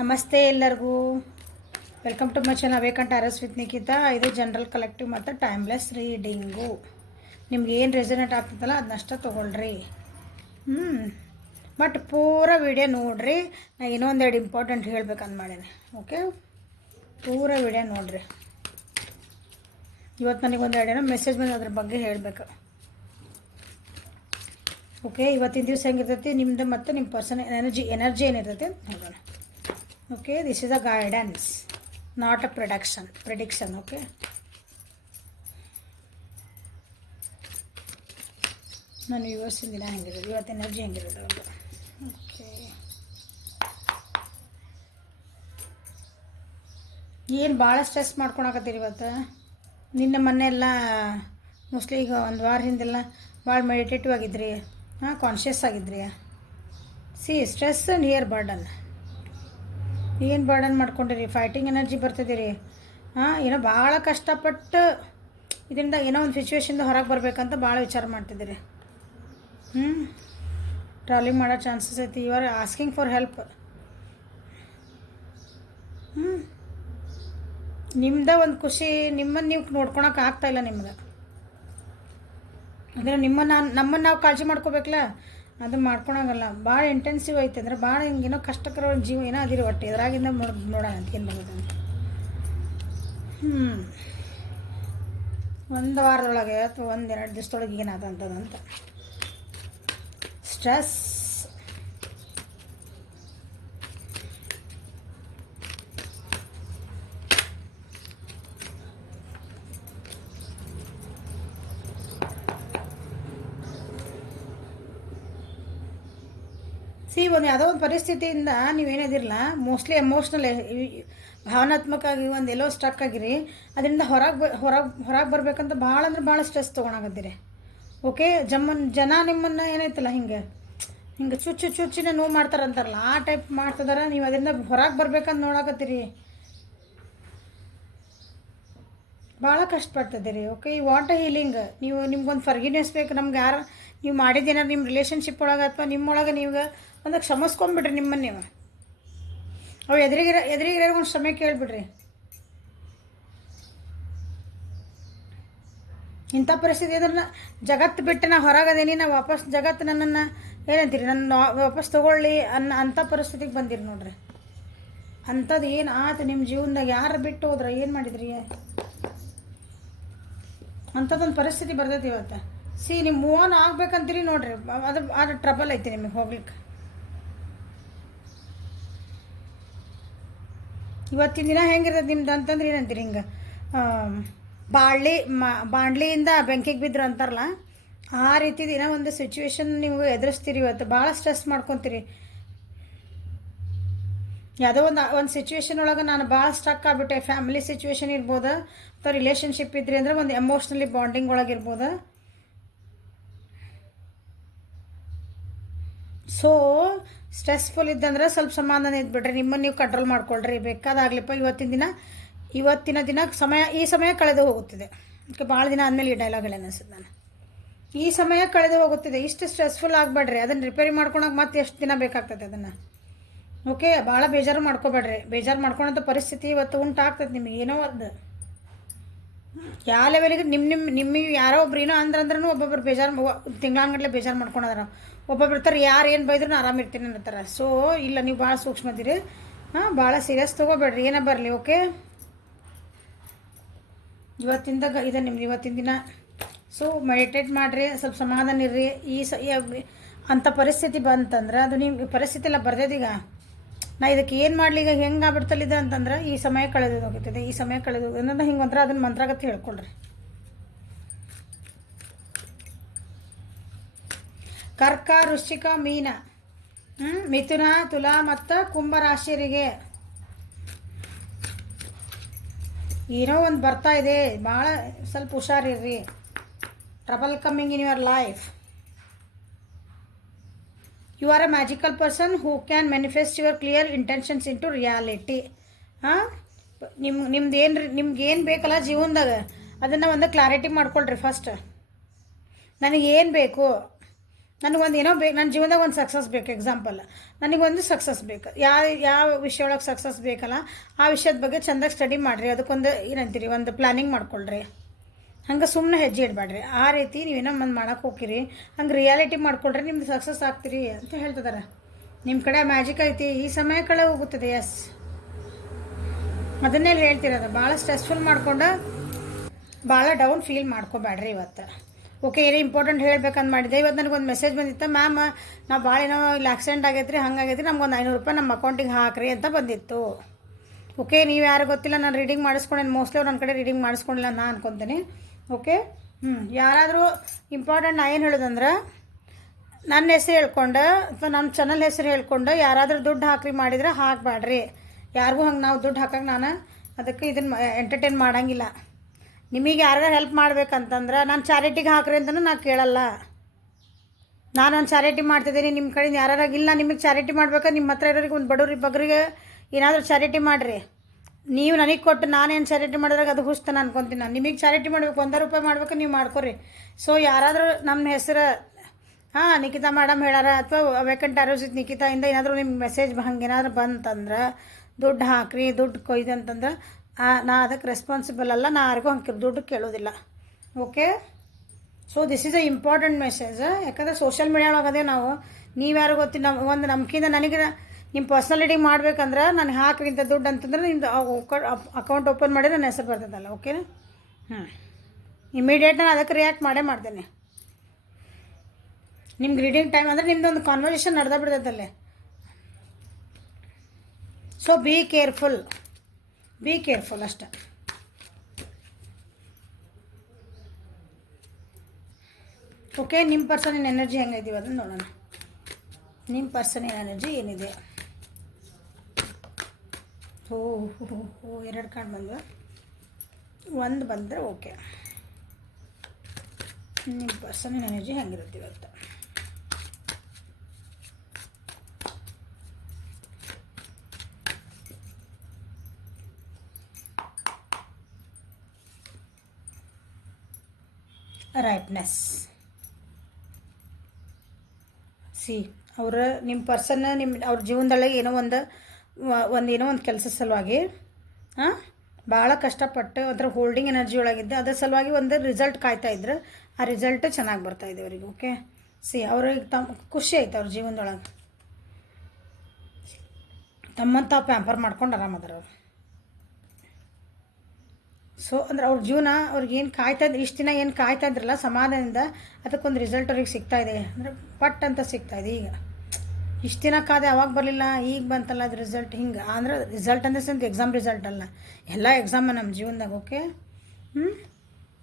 ನಮಸ್ತೆ ಎಲ್ಲರಿಗೂ. Welcome to my channel awakened auras with Nikhita. ಇದು ಜನರಲ್ ಕಲೆಕ್ಟಿವ್ ಮತ್ತು ಟೈಮ್ಲೆಸ್ ರೀಡಿಂಗು. ನಿಮ್ಗೆ ಏನು ರೆಸನೇಟ್ ಆಗ್ತದಲ್ಲ ಅದನ್ನಷ್ಟ ತೊಗೊಳ್ರಿ. ಬಟ್ ಪೂರ ವಿಡಿಯೋ ನೋಡ್ರಿ. ನಾ ಇನ್ನೊಂದೆರಡು ಇಂಪಾರ್ಟೆಂಟ್ ಹೇಳ್ಬೇಕಂತ ಮಾಡೀನಿ. ಓಕೆ, ಪೂರ ವಿಡಿಯೋ ನೋಡ್ರಿ. ಇವತ್ತು ನನಗೊಂದೆರಡು ಏನೋ ಮೆಸೇಜ್ ಬಂದು ಅದ್ರ ಬಗ್ಗೆ ಹೇಳಬೇಕು. ಓಕೆ, ಇವತ್ತಿನ ದಿವಸ ಹೆಂಗಿರ್ತೈತಿ ನಿಮ್ಮದು ಮತ್ತು ನಿಮ್ಮ ಪರ್ಸನ್ ಎನರ್ಜಿ ಏನಿರ್ತೈತಿ ನೋಡೋಣ. Okay, this is a guidance, not a prediction. Okay, ನಾನು ಇವತ್ತಿನ ದಿನ ಹೆಂಗಿರೋದು, ಇವತ್ತು ಎನರ್ಜಿ ಹೆಂಗಿರೋದು ಅಂತ. ಓಕೆ, ಏನು ಭಾಳ ಸ್ಟ್ರೆಸ್ ಮಾಡ್ಕೊಳಕತ್ತೀರಿ ಇವತ್ತು. ನಿನ್ನೆ ಮೊನ್ನೆ ಎಲ್ಲ ಮೋಸ್ಟ್ಲಿ ಈಗ ಒಂದು ವಾರ ಹಿಂದೆಲ್ಲ ಭಾಳ ಮೆಡಿಟೇಟಿವ್ ಆಗಿದ್ರಿ, ಕಾನ್ಷಿಯಸ್ ಆಗಿದ್ರಿ. Stress near burden. ಏನು ಬರ್ಡನ್ ಮಾಡ್ಕೊಂಡಿರಿ, ಫೈಟಿಂಗ್ ಎನರ್ಜಿ ಬರ್ತಿದ್ದೀರಿ. ಏನೋ ಭಾಳ ಕಷ್ಟಪಟ್ಟು ಇದರಿಂದ ಏನೋ ಒಂದು ಸಿಚುವೇಶನ್ದು ಹೊರಗೆ ಬರಬೇಕಂತ ಭಾಳ ವಿಚಾರ ಮಾಡ್ತಿದ್ದೀರಿ. ಟ್ರಾವೆಲಿಂಗ್ ಮಾಡೋ ಚಾನ್ಸಸ್ ಐತಿ. You are asking for help. ನಿಮ್ದು ಒಂದು ಖುಷಿ, ನಿಮ್ಮನ್ನು ನೀವು ನೋಡ್ಕೊಳಕ್ಕೆ ಆಗ್ತಾಯಿಲ್ಲ ನಿಮ್ಗೆ. ಅಂದರೆ ನಮ್ಮನ್ನು ನಾವು ಕಾಳಜಿ ಮಾಡ್ಕೋಬೇಕಲ್ಲ, ಅದು ಮಾಡ್ಕೊಳಂಗಲ್ಲ. ಭಾಳ ಇಂಟೆನ್ಸಿವ್ ಐತೆ ಅಂದರೆ ಭಾಳ ಹಿಂಗೇನೋ ಕಷ್ಟಕರ ಜೀವ ಏನೋ ಅದಿರಿ. ಒಟ್ಟು ಎದುರಾಗಿಂದ ನೋಡೋಣ ಅಂತ ಏನು ಬರೋದಂತ. ಒಂದು ವಾರದೊಳಗೆ ಅಥವಾ ಒಂದೆರಡು ದಿವಸದೊಳಗೆ ಏನಾದಂಥದಂತ ಸ್ಟ್ರೆಸ್. ಒಂದು ಯಾವುದೋ ಒಂದು ಪರಿಸ್ಥಿತಿಯಿಂದ ನೀವೇನಿದಿರಲ್ಲ, ಮೋಸ್ಟ್ಲಿ ಎಮೋಷ್ನಲ್, ಭಾವನಾತ್ಮಕವಾಗಿ ಒಂದು ಎಲ್ಲೋ ಸ್ಟ್ರಕ್ ಆಗಿರಿ. ಅದರಿಂದ ಹೊರಗೆ ಬರ್ಬೇಕಂತ ಭಾಳ ಅಂದ್ರೆ ಭಾಳ ಸ್ಟ್ರೆಸ್ ತೊಗೊಳಕತ್ತೀರಿ. ಓಕೆ, ಜನ ನಿಮ್ಮನ್ನು ಏನೈತಲ್ಲ ಹಿಂಗೆ ಚುಚ್ಚಿನ ನೋವು ಮಾಡ್ತಾರಂತಾರಲ್ಲ, ಆ ಟೈಪ್ ಮಾಡ್ತಿದಾರ. ನೀವು ಅದರಿಂದ ಹೊರಗೆ ಬರ್ಬೇಕಂತ ನೋಡಕತ್ತೀರಿ, ಭಾಳ ಕಷ್ಟಪಡ್ತಿದ್ದೀರಿ. Okay, you want a healing. ನಿಮ್ಗೊಂದು ಫರ್ಗಿನೆಸ್ ಬೇಕು. ನಮ್ಗೆ ಯಾರು ನೀವು ಮಾಡಿದ್ದೇನಾರು ನಿಮ್ಮ ರಿಲೇಷನ್ಶಿಪ್ ಒಳಗೆ ಅಥವಾ ನಿಮ್ಮೊಳಗೆ ನೀವು ಒಂದು ಕ್ಷಮಿಸ್ಕೊಂಬಿಡ್ರಿ ನಿಮ್ಮನ್ನು ನೀವು. ಅವು ಎದುರಿಗಿರೋ ಒಂದು ಕ್ಷಮೆ ಕೇಳಿಬಿಡ್ರಿ. ಇಂಥ ಪರಿಸ್ಥಿತಿ ಅಂದ್ರೆ ಜಗತ್ತು ಬಿಟ್ಟು ನಾ ಹೊರಗದೇನಿ, ನಾ ವಾಪಸ್ ಜಗತ್ತು ನನ್ನನ್ನು ಏನಂತೀರಿ, ನನ್ನ ವಾಪಸ್ ತೊಗೊಳ್ಳಿ ಅಂಥ ಪರಿಸ್ಥಿತಿಗೆ ಬಂದಿರಿ ನೋಡ್ರಿ. ಅಂಥದ್ದು ಏನು ಆಯ್ತು ನಿಮ್ಮ ಜೀವನದಾಗ, ಯಾರು ಬಿಟ್ಟು ಹೋದ್ರೆ ಏನು ಮಾಡಿದ್ರಿ? ಅಂಥದ್ದೊಂದು ಪರಿಸ್ಥಿತಿ ಬರ್ತೈತಿ ಇವತ್ತು. ನೀವು ಮೂವ್ ಆನ್ ಆಗ್ಬೇಕಂತೀರಿ ನೋಡ್ರಿ, ಅದು ಟ್ರಬಲ್ ಐತಿ ನಿಮಗೆ ಹೋಗ್ಲಿಕ್ಕೆ. ಇವತ್ತಿನ ದಿನ ಹೆಂಗಿರ್ತದೆ ನಿಮ್ದು ಅಂತಂದ್ರೆ ಏನಂತೀರಿ, ಹಿಂಗೆ ಬಾಂಡ್ಲಿಯಿಂದ ಬೆಂಕಿಗೆ ಬಿದ್ರು ಅಂತಾರಲ್ಲ, ಆ ರೀತಿ ದಿನ ಒಂದು ಸಿಚುವೇಶನ್ ನೀವು ಎದುರಿಸ್ತೀರಿ. ಇವತ್ತು ಭಾಳ ಸ್ಟ್ರೆಸ್ ಮಾಡ್ಕೊತೀರಿ. ಯಾವುದೋ ಒಂದು ಸಿಚುವೇಶನ್ ಒಳಗೆ ನಾನು ಭಾಳ ಸ್ಟ್ರಕ್ ಆಗಿಬಿಟ್ಟೆ. ಫ್ಯಾಮಿಲಿ ಸಿಚುವೇಶನ್ ಇರ್ಬೋದು, ಅಥವಾ ರಿಲೇಷನ್ಶಿಪ್ ಇದ್ರಿ ಅಂದರೆ ಒಂದು ಎಮೋಷ್ನಲಿ ಬಾಂಡಿಂಗ್ ಒಳಗಿರ್ಬೋದು. ಸೊ ಸ್ಟ್ರೆಸ್ಫುಲ್ ಇದ್ದಂದ್ರೆ ಸ್ವಲ್ಪ ಸಮಾಧಾನ ಇದ್ಬಿಡ್ರಿ, ನಿಮ್ಮನ್ನು ನೀವು ಕಂಟ್ರೋಲ್ ಮಾಡ್ಕೊಳ್ರಿ. ಬೇಕಾದಾಗ್ಲಿಪ್ಪ ಇವತ್ತಿನ ದಿನ ಈ ಸಮಯ ಕಳೆದು ಹೋಗುತ್ತಿದೆ. ಅದಕ್ಕೆ ಭಾಳ ದಿನ ಆದಮೇಲೆ ಈ ಡೈಲಾಗ್ಗಳು ಅನಿಸುತ್ತೆ ನಾನು. ಈ ಸಮಯ ಕಳೆದು ಹೋಗುತ್ತಿದೆ, ಇಷ್ಟು ಸ್ಟ್ರೆಸ್ಫುಲ್ ಆಗಬೇಡ್ರಿ. ಅದನ್ನು ರಿಪೇರಿ ಮಾಡ್ಕೊಳಕ್ಕೆ ಮತ್ತೆ ಎಷ್ಟು ದಿನ ಬೇಕಾಗ್ತದೆ ಅದನ್ನು. ಓಕೆ, ಭಾಳ ಬೇಜಾರು ಮಾಡ್ಕೋಬೇಡ್ರಿ. ಬೇಜಾರು ಮಾಡ್ಕೊಳೋಂಥ ಪರಿಸ್ಥಿತಿ ಇವತ್ತು ಉಂಟಾಗ್ತದೆ ನಿಮಗೆ. ಏನೋ ಒಂದು ಯಾವ ಲೆವೆಲಿಗೆ ನಿಮಗೆ ಯಾರೋ ಒಬ್ರು ಏನೋ ಅಂದ್ರೂ ಒಬ್ಬೊಬ್ರು ಬೇಜಾರು ತಿಂಗಳಂಗಟ್ಲೆ ಬೇಜಾರು ಮಾಡ್ಕೊಳೋದಾರ. ಒಬ್ಬೊಬ್ರು ಇರ್ತಾರೆ, ಯಾರು ಏನು ಬೈದ್ರೂ ಆರಾಮಿರ್ತೀನಿ ಅನ್ನತ್ತಾರೆ. ಸೊ ಇಲ್ಲ, ನೀವು ಭಾಳ ಸೂಕ್ಷ್ಮದಿರಿ. ಭಾಳ ಸೀರಿಯಸ್ ತೊಗೋಬೇಡ್ರಿ, ಏನೇ ಬರಲಿ. ಓಕೆ, ಇದೆ ನಿಮ್ದು ಇವತ್ತಿನ ದಿನ. ಸೊ ಮೆಡಿಟೇಟ್ ಮಾಡಿರಿ, ಸ್ವಲ್ಪ ಸಮಾಧಾನ ಇರ್ರಿ. ಅಂಥ ಪರಿಸ್ಥಿತಿ ಬಂತಂದ್ರೆ ಅದು ನೀವು ಪರಿಸ್ಥಿತಿ ಎಲ್ಲ ಬರ್ದೈದೀಗ. ನಾ ಇದಕ್ಕೆ ಏನು ಮಾಡಲಿ, ಈಗ ಹೆಂಗೆ ಆಗ್ಬಿಡ್ತಲ್ಲಿದೆ ಅಂತಂದ್ರೆ ಈ ಸಮಯ ಕಳೆದು ಹೋಗುತ್ತದೆ, ಈ ಸಮಯ ಕಳೆದು ಅನ್ನೋದು ಹಿಂಗೆ ಒಂಥರ ಅದನ್ನು ಮಂತ್ರಾಗತ್ತೆ ಹೇಳ್ಕೊಳ್ರಿ. ಕರ್ಕ, ವೃಶ್ಚಿಕ, ಮೀನ, ಮಿಥುನ, ತುಲಾ ಮತ್ತು ಕುಂಭ ರಾಶಿಯರಿಗೆ ಏನೋ ಒಂದು ಬರ್ತಾ ಇದೆ. ಭಾಳ ಸ್ವಲ್ಪ ಹುಷಾರಿರ್ರಿ. Trouble coming in your life. You are a magical person who can manifest your clear intentions into reality. ನಿಮ್ಗೆ ಏನು ಬೇಕಲ್ಲ ಜೀವನದಾಗ ಅದನ್ನು ಒಂದು ಕ್ಲಾರಿಟಿ ಮಾಡ್ಕೊಳ್ರಿ. ಫಸ್ಟ್ ನನಗೇನು ಬೇಕು, ನನಗೊಂದು ಏನೋ ಬೇಕು, ನನ್ನ ಜೀವನದಾಗ ಒಂದು ಸಕ್ಸಸ್ ಬೇಕು. ಎಕ್ಸಾಂಪಲ್, ನನಗೊಂದು ಸಕ್ಸಸ್ ಬೇಕು. ಯಾವ ವಿಷಯ ಒಳಗೆ ಸಕ್ಸಸ್ ಬೇಕಲ್ಲ ಆ ವಿಷಯದ ಬಗ್ಗೆ ಚೆಂದಾಗಿ ಸ್ಟಡಿ ಮಾಡಿರಿ. ಅದಕ್ಕೊಂದು ಏನಂತೀರಿ, ಒಂದು ಪ್ಲ್ಯಾನಿಂಗ್ ಮಾಡ್ಕೊಳ್ರಿ. ಹಂಗೆ ಸುಮ್ಮನೆ ಹೆಜ್ಜೆ ಇಡಬೇಡ್ರಿ. ಆ ರೀತಿ ನೀವೇನೋ ಒಂದು ಮಾಡೋಕೆ ಹೋಗಿರಿ, ಹಂಗೆ ರಿಯಾಲಿಟಿ ಮಾಡ್ಕೊಳ್ರಿ, ನಿಮ್ದು ಸಕ್ಸಸ್ ಆಗ್ತೀರಿ ಅಂತ ಹೇಳ್ತಿದ್ದಾರೆ. ನಿಮ್ಮ ಕಡೆ ಮ್ಯಾಜಿಕ್ ಐತಿ, ಈ ಸಮಯ ಕಳೆ ಹೋಗುತ್ತದೆ. ಎಸ್, ಅದನ್ನೇ ಹೇಳ್ತಿರೋದು. ಭಾಳ ಸ್ಟ್ರೆಸ್ಫುಲ್ ಮಾಡ್ಕೊಂಡು ಭಾಳ ಡೌನ್ ಫೀಲ್ ಮಾಡ್ಕೋಬೇಡ್ರಿ ಇವತ್ತು. ಓಕೆ, ಏನೋ ಇಂಪಾರ್ಟೆಂಟ್ ಹೇಳ್ಬೇಕಂತ ಮಾಡಿದ್ದೆ. ಇವತ್ತು ನನಗೊಂದು ಮೆಸೇಜ್ ಬಂದಿತ್ತು, ಮ್ಯಾಮ್ ನಾವು ಭಾಳ ಏನೋ ಇಲ್ಲಿ ಆಕ್ಸಿಡೆಂಟ್ ಆಗೈತೆ ರೀ, ಹಂಗಾಗೈತೆ ರೀ, ನಮ್ಗೊಂದು 500 ರೂಪಾಯಿ ನಮ್ಮ ಅಕೌಂಟಿಗೆ ಹಾಕ್ರಿ ಅಂತ ಬಂದಿತ್ತು. ಓಕೆ, ನೀವು ಯಾರು ಗೊತ್ತಿಲ್ಲ, ನಾನು ರೀಡಿಂಗ್ ಮಾಡಿಸ್ಕೊಂಡೇನು. ಮೋಸ್ಟ್ಲಿ ಅವ್ರು ನನ್ನ ಕಡೆ ರೀಡಿಂಗ್ ಮಾಡಿಸ್ಕೊಂಡಿಲ್ಲ ನಾನು ಅನ್ಕೊತೀನಿ. ಓಕೆ, ಯಾರಾದರೂ ಇಂಪಾರ್ಟೆಂಟ್, ನಾ ಏನು ಹೇಳೋದಂದ್ರೆ, ನನ್ನ ಹೆಸರು ಹೇಳ್ಕೊಂಡು ಅಥವಾ ನಮ್ಮ ಚಾನಲ್ ಹೆಸರು ಹೇಳ್ಕೊಂಡು ಯಾರಾದರೂ ದುಡ್ಡು ಹಾಕ್ರಿ ಮಾಡಿದ್ರೆ ಹಾಕಬೇಡ್ರಿ. ಯಾರಿಗೂ ಹಂಗೆ ನಾವು ದುಡ್ಡು ಹಾಕಕ್ಕೆ ನಾನು ಅದಕ್ಕೆ ಇದನ್ನು ಎಂಟರ್ಟೈನ್ ಮಾಡೋಂಗಿಲ್ಲ. ನಿಮಗೆ ಯಾರು ಹೆಲ್ಪ್ ಮಾಡ್ಬೇಕಂತಂದ್ರೆ ನಾನು ಚಾರಿಟಿಗೆ ಹಾಕ್ರಿ ಅಂತಲೂ ನಾನು ಕೇಳಲ್ಲ. ನಾನೊಂದು ಚಾರಿಟಿ ಮಾಡ್ತಿದ್ದೀನಿ, ನಿಮ್ಮ ಕಡೆಯಿಂದ ಯಾರಾಗಿಲ್ಲ ನಿಮಗೆ ಚಾರಿಟಿ ಮಾಡ್ಬೇಕಾದ್ರೆ ನಿಮ್ಮ ಹತ್ರ ಇರೋರಿಗೆ ಒಂದು ಬಡವ್ರಿಗೆ ಬಗ್ಗರಿಗೆ ಏನಾದರೂ ಚಾರಿಟಿ ಮಾಡಿರಿ. ನೀವು ನನಗೆ ಕೊಟ್ಟು ನಾನೇನು ಚಾರಿಟಿ ಮಾಡಿದಾಗ ಅದು ಹುಸ್ತಾನೆ ಅನ್ಕೊತೀನಿ. ನಾನು ನಿಮಗೆ ಚಾರಿಟಿ ಮಾಡ್ಬೇಕು, 1 ರೂಪಾಯಿ ಮಾಡ್ಬೇಕು, ನೀವು ಮಾಡ್ಕೊರಿ. ಸೊ ಯಾರಾದರೂ ನಮ್ಮ ಹೆಸರು ನಿಖಿತಾ ಮೇಡಮ್ ಹೇಳಾರ ಅಥವಾ ವೇಕೆಂಟ್ ಆರೋಸಿತ್ ನಿಖಿತಾಯಿಂದ ಏನಾದರೂ ನಿಮ್ಮ ಮೆಸೇಜ್ ಹಂಗೇನಾದರೂ ಬಂತಂದ್ರೆ ದುಡ್ಡು ಹಾಕ್ರಿ, ದುಡ್ಡು ಕೊಯ್ದು ಅಂತಂದ್ರೆ ನಾ ಅದಕ್ಕೆ ರೆಸ್ಪಾನ್ಸಿಬಲ್ ಅಲ್ಲ. ನಾ ಯಾರಿಗೂ ಹಂಗೆ ದುಡ್ಡು ಕೇಳೋದಿಲ್ಲ. Okay, so this is a important message. ಯಾಕಂದರೆ ಸೋಷಿಯಲ್ ಮೀಡಿಯಾ ಒಳಗದೆ ನಾವು, ನೀವು ಯಾರು ಗೊತ್ತಿಲ್ಲ, ಒಂದು ನಂಬಿಕೆಯಿಂದ ನನಗೆ ನಿಮ್ಮ ಪರ್ಸ್ನಲಿಟಿ ಮಾಡ್ಬೇಕಂದ್ರೆ ನನಗೆ ಹಾಕ್ರಿ ಇಂಥ ದುಡ್ಡು ಅಂತಂದ್ರೆ ನಿಮ್ದು ಅಕೌಂಟ್ ಓಪನ್ ಮಾಡಿ ನನ್ನ ಹೆಸರು ಬರ್ತದಲ್ಲ. ಓಕೆನಾ? ಇಮಿಡಿಯೇಟ್ ನಾನು ಅದಕ್ಕೆ ರಿಯಾಕ್ಟ್ ಮಾಡ್ತೇನೆ. ನಿಮ್ಗೆ ರೀಡಿಂಗ್ ಟೈಮ್ ಅಂದರೆ ನಿಮ್ದು ಒಂದು ಕಾನ್ವರ್ಸೇಷನ್ ನಡೆದ ಬಿಡ್ತೈತಲ್ಲೇ. ಸೊ ಬಿ ಕೇರ್ಫುಲ್ ಅಷ್ಟೆ. ಓಕೆ, ನಿಮ್ಮ ಪರ್ಸನಿನ ಎನರ್ಜಿ ಹೆಂಗೈತಿ ಅದನ್ನು ನೋಡೋಣ. ನಿಮ್ಮ ಪರ್ಸನಿನ ಎನರ್ಜಿ ಏನಿದೆ? ಓ 2 ಕಾರ್ಡ್ ಬಂದ್ವ, 1 ಬಂದರೆ ಓಕೆ. ನಿಮ್ಮ ಪರ್ಸನಿನ ಎನರ್ಜಿ ಹೆಂಗಿರುತ್ತೆ ಇವತ್ತು? ರೈಟ್ನೆಸ್. ಅವರು ನಿಮ್ಮ ಪರ್ಸನ್ನ ಅವ್ರ ಜೀವನದೊಳಗೆ ಏನೋ ಒಂದು ಕೆಲಸ ಸಲುವಾಗಿ ಭಾಳ ಕಷ್ಟಪಟ್ಟು ಅದರ ಹೋಲ್ಡಿಂಗ್ ಎನರ್ಜಿ ಒಳಗಿದ್ದೆ. ಅದರ ಸಲುವಾಗಿ ಒಂದು ರಿಸಲ್ಟ್ ಕಾಯ್ತಾಯಿದ್ರು. ಆ ರಿಸಲ್ಟ್ ಚೆನ್ನಾಗಿ ಬರ್ತಾಯಿದೆ ಅವರಿಗೆ. ಓಕೆ, ಅವ್ರಿಗೆ ಖುಷಿ ಆಯ್ತು ಅವ್ರ ಜೀವನದೊಳಗೆ. ತಮ್ಮಂತ ತಾವು ಪ್ಯಾಂಪರ್ ಮಾಡ್ಕೊಂಡು ಆರಾಮದಾರ ಅವ್ರು. ಸೊ ಅಂದ್ರೆ ಅವ್ರ ಜೀವನ ಅವ್ರಿಗೆ ಏನು ಕಾಯ್ತಾಯಿದ್ರು, ಇಷ್ಟು ದಿನ ಏನು ಕಾಯ್ತಾಯಿದ್ರಲ್ಲ ಸಮಾಧಾನದಿಂದ, ಅದಕ್ಕೊಂದು ರಿಸಲ್ಟ್ ಅವ್ರಿಗೆ ಸಿಗ್ತಾಯಿದೆ. ಅಂದರೆ ಪಟ್ ಅಂತ ಸಿಗ್ತಾಯಿದೆ. ಈಗ ಇಷ್ಟು ದಿನ ಕಾದೆ ಅವಾಗ ಬರಲಿಲ್ಲ, ಈಗ ಬಂತಲ್ಲ ಅದು ರಿಸಲ್ಟ್. ಹಿಂಗೆ ಅಂದ್ರೆ ರಿಸಲ್ಟ್ ಅಂದರೆ ಸಂತ ಎಕ್ಸಾಮ್ ರಿಸಲ್ಟ್ ಅಲ್ಲ, ಎಲ್ಲ ಎಕ್ಸಾಮ ನಮ್ಮ ಜೀವನದಾಗ. Okay,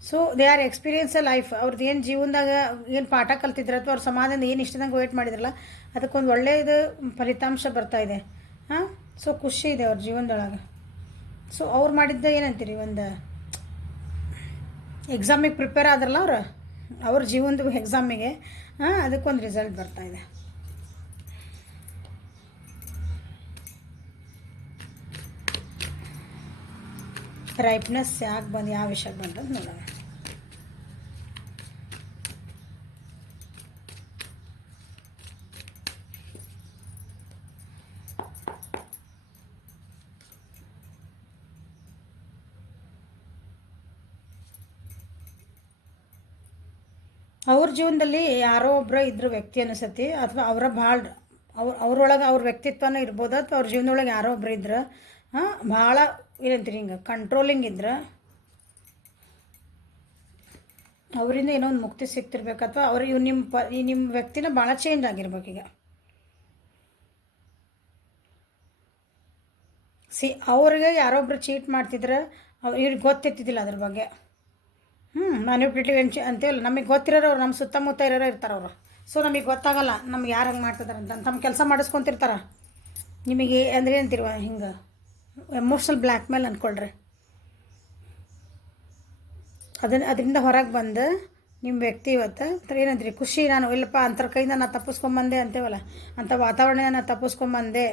so they are experience a life. ಅವ್ರದ್ದು ಏನು ಜೀವನದಾಗ ಏನು ಪಾಠ ಕಲ್ತಿದ್ರು ಅಥವಾ ಅವ್ರ ಸಮಾಧಾನದಿಂದ ಏನು ಇಷ್ಟದಂಗೆ ವೇಟ್ ಮಾಡಿದ್ರಲ್ಲ ಅದಕ್ಕೊಂದು ಒಳ್ಳೆಯದು ಫಲಿತಾಂಶ ಬರ್ತಾಯಿದೆ. ಸೊ ಖುಷಿ ಇದೆ ಅವ್ರ ಜೀವನದೊಳಗೆ. ಸೊ ಅವ್ರು ಮಾಡಿದ್ದ ಏನಂತೀರಿ, ಒಂದು ಎಕ್ಸಾಮಿಗೆ ಪ್ರಿಪೇರ್ ಆದ್ರಲ್ಲ ಅವ್ರ ಜೀವನದ ಎಕ್ಸಾಮಿಗೆ, ಅದಕ್ಕೊಂದು ರಿಸಲ್ಟ್ ಬರ್ತಾಯಿದೆ. ರೈಪ್ನೆಸ್ ಯಾಕೆ ಬಂದು, ಯಾವ ವಿಷಯಕ್ಕೆ ಬಂತು ಅಂತ ನೋಡೋಣ. ಅವ್ರ ಜೀವನದಲ್ಲಿ ಯಾರೋ ಒಬ್ಬರು ಇದ್ರ ವ್ಯಕ್ತಿ ಅನಿಸತಿ, ಅಥವಾ ಅವರ ಭಾಳ ಅವ್ರೊಳಗೆ ಅವ್ರ ವ್ಯಕ್ತಿತ್ವನೂ ಇರ್ಬೋದು, ಅಥವಾ ಅವ್ರ ಜೀವನದೊಳಗೆ ಯಾರೋ ಒಬ್ರು ಇದ್ರೆ ಭಾಳ ಏನಂತೀರಿ ಹಿಂಗೆ ಕಂಟ್ರೋಲಿಂಗ್ ಇದ್ರೆ ಅವರಿಂದ ಏನೋ ಒಂದು ಮುಕ್ತಿ ಸಿಗ್ತಿರ್ಬೇಕು. ಅಥವಾ ಅವ್ರು ನಿಮ್ಮ ವ್ಯಕ್ತಿನ ಭಾಳ ಚೇಂಜ್ ಆಗಿರ್ಬೇಕೀಗ. ಅವ್ರಿಗೆ ಯಾರೊಬ್ರು ಚೀಟ್ ಮಾಡ್ತಿದ್ರೆ ಇವ್ರಿಗೆ ಗೊತ್ತಿತ್ತಿದ್ದಿಲ್ಲ ಅದ್ರ ಬಗ್ಗೆ. ಮ್ಯಾನಿಪ್ಯುಲೇಟಿವ್ ಅಂತೀವಲ್ಲ, ನಮಗೆ ಗೊತ್ತಿರೋರು ಅವ್ರು ನಮ್ಮ ಸುತ್ತಮುತ್ತ ಇರೋರು ಇರ್ತಾರೆ ಅವರು. ಸೊ ನಮಗೆ ಗೊತ್ತಾಗಲ್ಲ ನಮ್ಗೆ ಯಾರು ಹಂಗೆ ಮಾಡ್ತಿದ್ದಾರೆ ಅಂತ. ತಮ್ಮ ಕೆಲಸ ಮಾಡಿಸ್ಕೊತಿರ್ತಾರೆ. ನಿಮಗೆ ಅಂದರೆ ಏನಂತಿರುವ ಹಿಂಗೆ ಎಮೋಷ್ನಲ್ ಬ್ಲ್ಯಾಕ್ ಮೇಲ್ ಅಂದ್ಕೊಳ್ರಿ. ಅದರಿಂದ ಹೊರಗೆ ಬಂದು ನಿಮ್ಮ ವ್ಯಕ್ತಿ ಇವತ್ತು ಏನಂತೀರಿ, ಖುಷಿ, ನಾನು ಇಲ್ಲಪ್ಪ ಅಂತರ ಕೈಯಿಂದ ನಾನು ತಪ್ಪಿಸ್ಕೊಂಬಂದೆ ಅಂತೇವಲ್ಲ, ಅಂಥ ವಾತಾವರಣ ನಾನು ತಪ್ಪಿಸ್ಕೊಂಬಂದೆ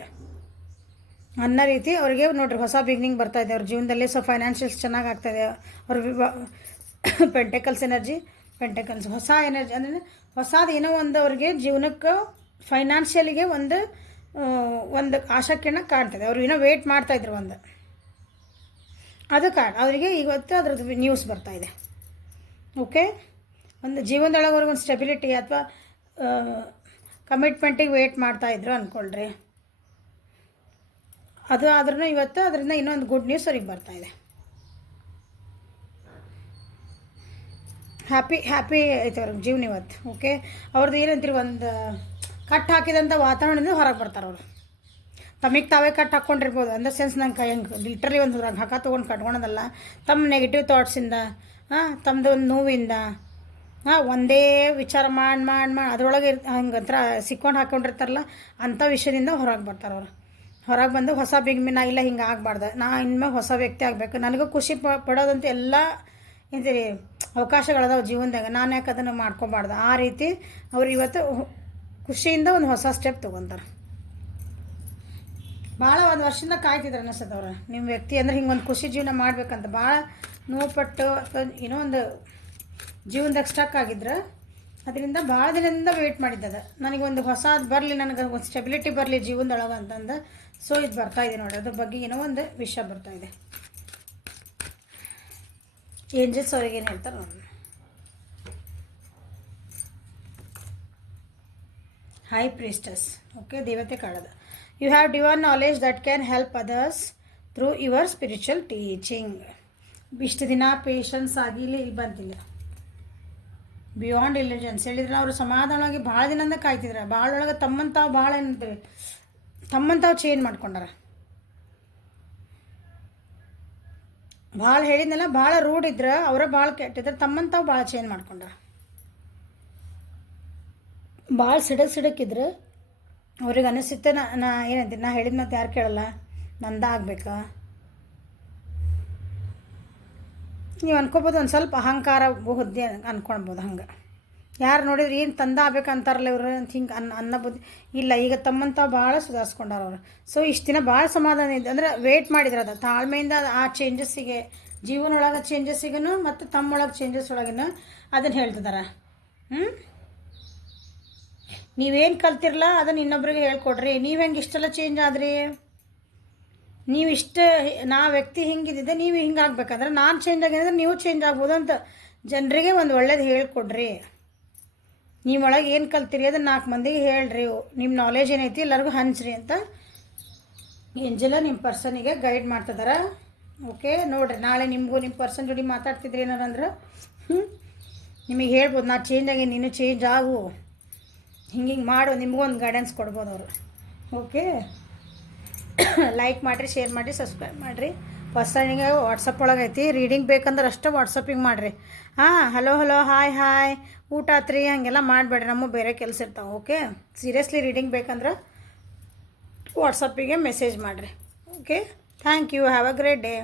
ಅನ್ನೋ ರೀತಿ ಅವ್ರಿಗೆ ನೋಡ್ರಿ ಹೊಸ ಬಿಗಿನಿಂಗ್ ಬರ್ತಾಯಿದೆ ಅವ್ರ ಜೀವನದಲ್ಲಿ. ಸೊ ಫೈನಾನ್ಷಿಯಲ್ಸ್ ಚೆನ್ನಾಗಿ ಆಗ್ತಾಯಿದೆ ಅವ್ರ ಪೆಂಟೆಕಲ್ಸ್ ಎನರ್ಜಿ, ಹೊಸ ಎನರ್ಜಿ ಅಂದರೆ ಹೊಸದು ಏನೋ ಒಂದು ಅವ್ರಿಗೆ ಜೀವನಕ್ಕೆ ಫೈನಾನ್ಷಿಯಲಿಗೆ ಒಂದು ಆಶಾಕಿರಣ ಕಾಣ್ತದೆ. ಅವರು ಏನೋ ವೇಟ್ ಮಾಡ್ತಾಯಿದ್ರು ಅದು ಅವರಿಗೆ ಇವತ್ತು ಅದ್ರದ್ದು ನ್ಯೂಸ್ ಬರ್ತಾಯಿದೆ. ಓಕೆ, ಒಂದು ಜೀವನದೊಳಗೆ ಅವ್ರಿಗೆ ಒಂದು ಸ್ಟೆಬಿಲಿಟಿ ಅಥವಾ ಕಮಿಟ್ಮೆಂಟಿಗೆ ವೇಟ್ ಮಾಡ್ತಾಯಿದ್ರು ಅಂದ್ಕೊಳ್ರಿ. ಅದು ಆದ್ರೂ ಇವತ್ತು ಅದರಿಂದ ಇನ್ನೊಂದು ಗುಡ್ ನ್ಯೂಸ್ ಅವ್ರಿಗೆ ಬರ್ತಾಯಿದೆ. ಹ್ಯಾಪಿ ಐತೆ ಅವ್ರಿಗೆ ಜೀವನ ಇವತ್ತು. ಓಕೆ, ಅವ್ರದ್ದು ಏನಂತೀರಿ, ಒಂದು ಕಟ್ ಹಾಕಿದಂಥ ವಾತಾವರಣದಿಂದ ಹೊರಗೆ ಬರ್ತಾರೆ ಅವರು. ತಮಗೆ ತಾವೇ ಕಟ್ ಹಾಕ್ಕೊಂಡಿರ್ಬೋದು. ಅಂದ ಸೆನ್ಸ್ ನಂಗೆ ಹೆಂಗೆ ಲಿಟ್ರಲಿ ಒಂದು ಹಕ ತೊಗೊಂಡು ಕಟ್ಕೊಳೋದಲ್ಲ, ತಮ್ಮ ನೆಗೆಟಿವ್ ಥಾಟ್ಸಿಂದ, ತಮ್ಮದು ಒಂದು ನೋವಿಂದ, ಒಂದೇ ವಿಚಾರ ಮಾಡಿ ಅದರೊಳಗೆ ಹಂಗೆ ಒಂಥರ ಸಿಕ್ಕೊಂಡು ಹಾಕ್ಕೊಂಡಿರ್ತಾರಲ್ಲ, ಅಂಥ ವಿಷಯದಿಂದ ಹೊರಗೆ ಬರ್ತಾರೆ ಅವರು. ಹೊರಗೆ ಬಂದು ಹೊಸ ಬಿಗ್ಮಿನ ಇಲ್ಲ ಹಿಂಗೆ ಆಗಬಾರ್ದು, ನಾ ಇನ್ಮೇಲೆ ಹೊಸ ವ್ಯಕ್ತಿ ಆಗಬೇಕು, ನನಗೂ ಖುಷಿ ಪಡೋದಂತ ಎಲ್ಲ ಏನಂತೀರಿ ಅವಕಾಶಗಳದಾವ ಜೀವನದಾಗ, ನಾನು ಯಾಕೆ ಅದನ್ನು ಮಾಡ್ಕೊಬಾರ್ದು. ಆ ರೀತಿ ಅವ್ರು ಇವತ್ತು ಖುಷಿಯಿಂದ ಒಂದು ಹೊಸ ಸ್ಟೆಪ್ ತೊಗೊತಾರೆ. ಭಾಳ ಒಂದು ವರ್ಷದಿಂದ ಕಾಯ್ತಿದ್ರು ಅನ್ನಿಸ್ತದವ್ರು ನಿಮ್ಮ ವ್ಯಕ್ತಿ ಅಂದರೆ ಹಿಂಗೆ ಒಂದು ಖುಷಿ ಜೀವನ ಮಾಡಬೇಕಂತ. ಭಾಳ ನೋವುಪಟ್ಟು ಅಥವಾ ಏನೋ ಒಂದು ಜೀವನದಾಗ ಸ್ಟಕ್ ಆಗಿದ್ರೆ ಅದರಿಂದ ಭಾಳ ದಿನದಿಂದ ವೆಯ್ಟ್ ಮಾಡಿದ್ದದ, ನನಗೊಂದು ಹೊಸದು ಬರಲಿ, ನನಗೆ ಒಂದು ಸ್ಟೆಬಿಲಿಟಿ ಬರಲಿ ಜೀವನದೊಳಗೆ ಅಂತಂದು. ಸೊ ಇದು ಬರ್ತಾಯಿದೆ ನೋಡಿ, ಅದ್ರ ಬಗ್ಗೆ ಏನೋ ಒಂದು ವಿಷಯ ಬರ್ತಾಯಿದೆ. ಏಂಜಲ್ಸ್ ಅವ್ರಿಗೆ ಏನು ಹೇಳ್ತಾರೆ ನೋಡಿ. High priestess. ಓಕೆ, ದೇವತೆ ಕಾಳದ. You have divine knowledge that can help others through your spiritual teaching. ಇಷ್ಟು ದಿನ ಪೇಷನ್ಸ್ ಆಗಿ ಇಲ್ಲಿ ಬಂತಿಲ್ಲ. ಬಿಯಾಂಡ್ ಇಂಟೆಲಿಜೆನ್ಸ್ ಹೇಳಿದ್ರೆ ಅವರು ಸಮಾಧಾನವಾಗಿ ಭಾಳ ದಿನದಿಂದ ಕಾಯ್ತಿದ್ರು. ಭಾಳ ಒಳಗೆ ತಮ್ಮಂತಾವು ಭಾಳ ಏನಂತೀವಿ ತಮ್ಮಂತಾವು ಚೇಂಜ್ ಮಾಡ್ಕೊಂಡಾರ. ಭಾಳ ಹೇಳಿದ್ನಲ್ಲ, ಭಾಳ ರೂಢ್ ಇದ್ರೆ ಅವರೇ ಭಾಳ ಕೆಟ್ಟಿದ್ರೆ, ತಮ್ಮಂತಾವು ಭಾಳ ಚೇಂಜ್ ಮಾಡ್ಕೊಂಡಾರ. ಭಾಳ ಸಿಡಕ್ಕಿದ್ರೆ ಅವ್ರಿಗೆ ಅನಿಸುತ್ತೆ ನಾ ಏನಂತೀನಿ, ನಾ ಹೇಳಿದ ಮತ್ತೆ ಯಾರು ಕೇಳಲ್ಲ, ನಂದ ಆಗ್ಬೇಕಾ. ನೀವು ಅನ್ಕೋಬೋದು ಒಂದು ಸ್ವಲ್ಪ ಅಹಂಕಾರ ಬುದ್ಧಿ ಅಂದ್ಕೊಳ್ಬೋದು. ಹಂಗೆ ಯಾರು ನೋಡಿದ್ರೆ ಏನು ತಂದ ಆಗ್ಬೇಕಂತಾರಲ್ಲ ಇವರು ಅಂತ ಹಿಂಗೆ ಅನ್ನೋ ಬುದ್ಧಿ ಇಲ್ಲ. ಈಗ ತಮ್ಮಂತಾವು ಭಾಳ ಸುಧಾರಿಸ್ಕೊಂಡಾರ ಅವರು. ಸೊ ಇಷ್ಟು ದಿನ ಭಾಳ ಸಮಾಧಾನ ಇದೆ ಅಂದರೆ ವೇಟ್ ಮಾಡಿದ್ರೆ ಅದು ತಾಳ್ಮೆಯಿಂದ ಆ ಚೇಂಜಸ್ಸಿಗೆ, ಜೀವನೊಳಗೆ ಚೇಂಜಸ್ಸಿಗೂ ಮತ್ತು ತಮ್ಮೊಳಗೆ ಚೇಂಜಸ್ ಒಳಗಿನ ಅದನ್ನು ಹೇಳ್ತಿದ್ದಾರೆ. ನೀವೇನು ಕಲ್ತಿರಲ್ಲ ಅದನ್ನು ಇನ್ನೊಬ್ರಿಗೆ ಹೇಳ್ಕೊಡ್ರಿ. ನೀವು ಹೆಂಗೆ ಇಷ್ಟೆಲ್ಲ ಚೇಂಜ್ ಆದ್ರಿ, ನೀವು ನಾ ವ್ಯಕ್ತಿ ಹಿಂಗಿದ್ದಿದ್ದೆ, ನೀವು ಹಿಂಗೆ ಆಗ್ಬೇಕಾದ್ರೆ ನಾನು ಚೇಂಜ್ ಆಗಿದ್ರೆ ನೀವು ಚೇಂಜ್ ಆಗ್ಬೋದು ಅಂತ ಜನರಿಗೆ ಒಂದು ಒಳ್ಳೇದು ಹೇಳ್ಕೊಡ್ರಿ. ನೀವೊಳಗೆ ಏನು ಕಲ್ತಿರಿ ಅದನ್ನು 4 ಮಂದಿಗೆ ಹೇಳ್ರಿ. ನಿಮ್ಮ ನಾಲೆಜ್ ಏನೈತಿ ಎಲ್ಲರಿಗೂ ಹಂಚ್ರಿ ಅಂತ ಏಂಜಲ ನಿಮ್ಮ ಪರ್ಸನಿಗೆ ಗೈಡ್ ಮಾಡ್ತಿದಾರೆ. ಓಕೆ, ನೋಡಿರಿ, ನಾಳೆ ನಿಮಗೂ ನಿಮ್ಮ ಪರ್ಸನ್ ಜೋಡಿ ಮಾತಾಡ್ತಿದ್ರಿ ಏನಾರಂದ್ರೆ ನಿಮಗೆ ಹೇಳ್ಬೋದು, ನಾ ಚೇಂಜ್ ಆಗಿ ನೀನು ಚೇಂಜ್ ಆಗು, ಹಿಂಗೆ ಮಾಡು, ನಿಮಗೂ ಒಂದು ಗೈಡೆನ್ಸ್ ಕೊಡ್ಬೋದು ಅವರು. ಓಕೆ, ಲೈಕ್ ಮಾಡಿರಿ, ಶೇರ್ ಮಾಡಿರಿ, ಸಬ್ಸ್ಕ್ರೈಬ್ ಮಾಡಿರಿ. ಪರ್ಸನಿಗೆ ವಾಟ್ಸಪ್ ಒಳಗೆ ಐತಿ, ರೀಡಿಂಗ್ ಬೇಕಂದ್ರೆ ಅಷ್ಟೇ ವಾಟ್ಸಪ್ಪಿಗೆ ಮಾಡಿರಿ. ಹಲೋ ಹಾಯ್ ಊಟ ಆತ್ರಿ ಹಾಗೆಲ್ಲ ಮಾಡಬೇಡ್ರಿ, ನಮಗೆ ಬೇರೆ ಕೆಲಸ ಇರ್ತಾವೆ. ಓಕೆ, ಸೀರಿಯಸ್ಲಿ ರೀಡಿಂಗ್ ಬೇಕಂದ್ರೆ ವಾಟ್ಸಪ್ಪಿಗೆ ಮೆಸೇಜ್ ಮಾಡಿರಿ. Okay, thank you, have a great day.